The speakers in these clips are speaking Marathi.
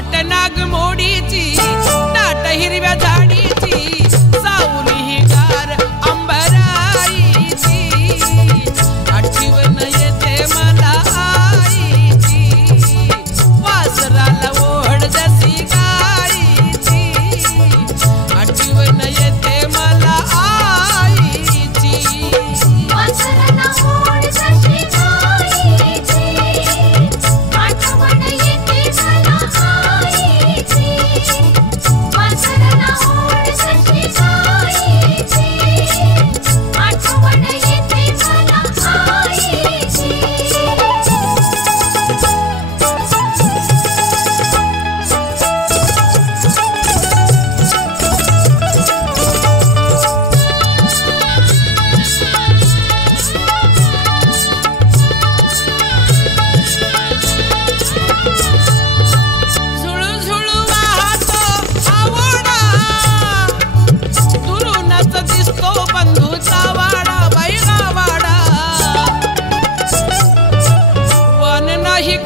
वाट नागमोडीची दाट हिरव्या झाडीची सावली ही गार अंबराईची आठवण येते मला आईची वासराला ओढ जशी गाईची आठवण येते मला आईची वासराला ओढ जशी गाईची आठवण येते मला आईची वासराला ओढ जशी गाईची आठवण येते मला आईची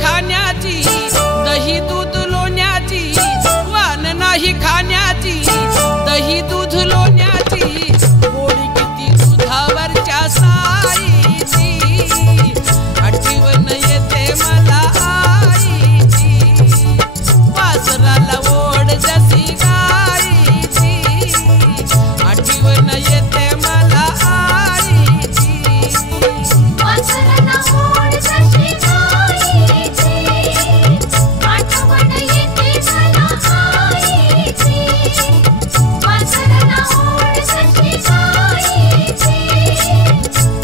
खाण्याची दही दूध लोण्याची वान नाही खाण्याची दही दूध लोण्याची गोडी किती दुधावरच्या साईची आठवण येते मला आईची वासराला ओढ जशी गाईची आठवण येते मला आईची वासराला ओढ जशी गाईची आठवण येते मला आईची वासराला ओढ जशी गाईची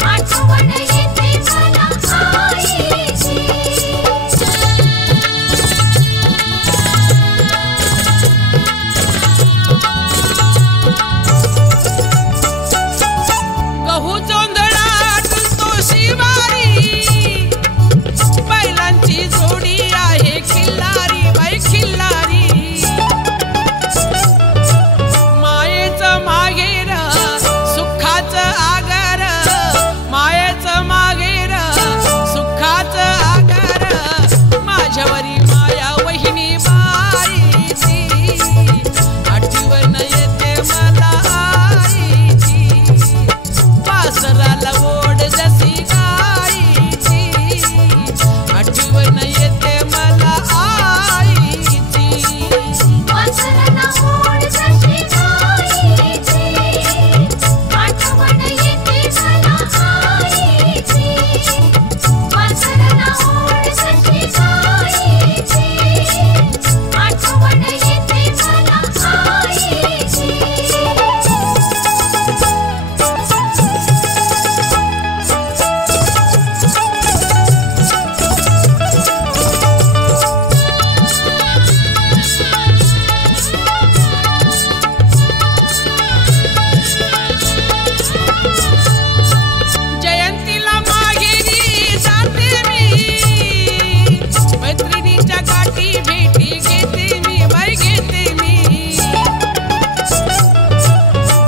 आठवण येते मला आईची गहू जोंधळात तो शिवारी बैलांची जोडी आहे खिल्लारी बाई खिल्लारी मायेचं मागेर सुखाचं आगर मायेचं मागेर सुखाचं आगर माझ्यावरी माया वहिनी बाईची आठवण येते मला आईची वासराला ओढ जशी गाईची आठवण येते मला आईची वासराला ओढ जशी गाईची आठवण येते मला आईची वासराला ओढ जशी गाईची आठवण येते मला आईची जयंतीला माहेरी जाते मी मैत्रिणीच्या गाठी भेटी घेते मी बाई घेते मी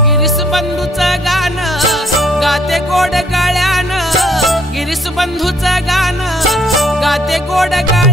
गिरीश बंधूचं गाणं गाते गोड गाळ्यानं गिरीश बंधूचं गाणं गाते गोड गाळ्यानं